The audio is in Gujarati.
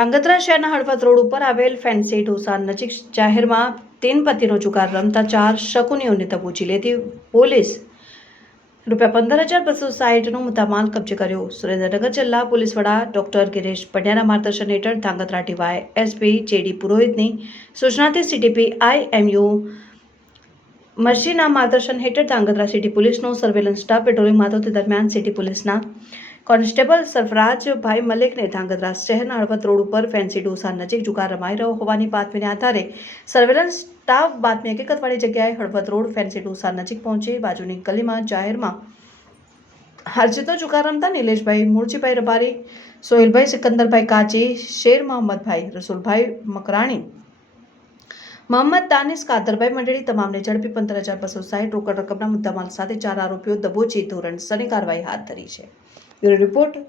ધાંગધ્રા શહેરના હળવદ રોડ ઉપર આવેલ ફેન્સી ઢોસા નજીક જાહેરમાં તીન પતિનો જુગાર રમતા ચાર શકુનીઓને દબોચી લેતી પોલીસ રૂપિયા પંદર હજાર બસો સાહીઠનો મુદ્દામાલ કબજે કર્યો. સુરેન્દ્રનગર જિલ્લા પોલીસ વડા ડોક્ટર ગિરીશ પંડ્યાના માર્ગદર્શન હેઠળ ધાંગધ્રા ટીવાય એસપી જેડી પુરોહિતની સૂચનાથી સીટીપી આઈએમયુ મશીના માર્ગદર્શન હેઠળ ધાંગધ્રા સિટી પોલીસનો સર્વેલન્સ સ્ટાફ પેટ્રોલિંગ માધવતી દરમિયાન સિટી પોલીસના કોન્સ્ટેબલ સરફરાજભાઈ મલિકને ધાંગધ્રા શહેરના હળવદ રોડ ઉપર ફેન્સી ડોસા નજીક જુગાર રમાઈ રહ્યો હોવાની બાતમીને આધારે સર્વેલન્સ સ્ટાફ બાતમી હકીકતવાળી જગ્યાએ હળવદ રોડ ફેન્સી ડોસા નજીક પહોંચી બાજુની ગલીમાં જાહેરમાં હારજીતનો જુગાર રમતા નિલેશભાઈ મૂળજીભાઈ રબારી, સોહેલભાઈ સિકંદરભાઈ કાચી, શેર મોહમ્મદભાઈ, રસુલભાઈ મકરાણી મોહમ્મદ દાનિશ કાતરભાઈ મંડળી તમામને ઝડપી પંદર હજાર બસો સાહીઠ રોકડ રકમના મુદ્દામાલ સાથે ચાર આરોપીઓ દબોચી ધોરણસરની કાર્યવાહી હાથ ધરી છે. Bureau report